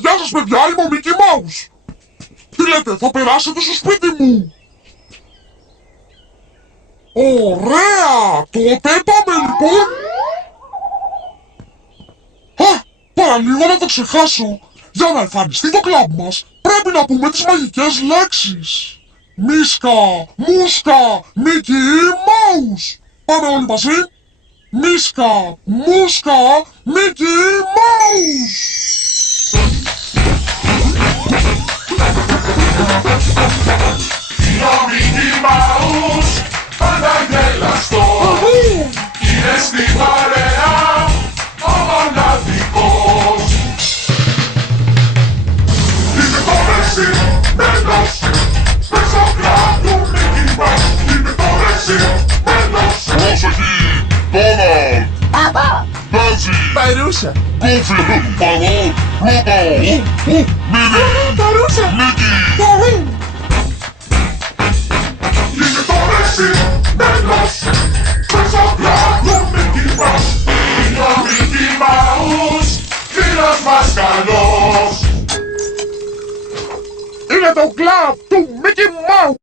Γεια σας παιδιά, είμαι ο Mickey Mouse. Τι λέτε, θα περάσετε στο σπίτι μου? Ωραία, τότε πάμε λοιπόν. Παραλίγο να το ξεχάσω. Για να εμφανιστεί το κλαμπ μας, πρέπει να πούμε τις μαγικές λέξεις. Μίσκα, μούσκα, Mickey Mouse. Πάμε όλοι μαζί. Μίσκα, μούσκα, Mickey Mouse. Είναι ο Mickey Mouse, πάντα γελαστός. Είναι στην παρέα ο μοναδικός. Είναι το μεσί μέλος, μες στο κλαμπ του Mickey Mouse. Είναι το μεσί μέλος. Πρόσεχη! Donald! Παπά! Daisy! Παρούσα! Goofy! Balloon! Pluto! Minnie! Παρούσα! Mickey! Είναι το μεσί μέλος, μες στο κλαμπ του Mickey Mouse. Είναι ο Mickey Mouse, φίλος μας καλός. Είναι το κλαμπ του Mickey Mouse.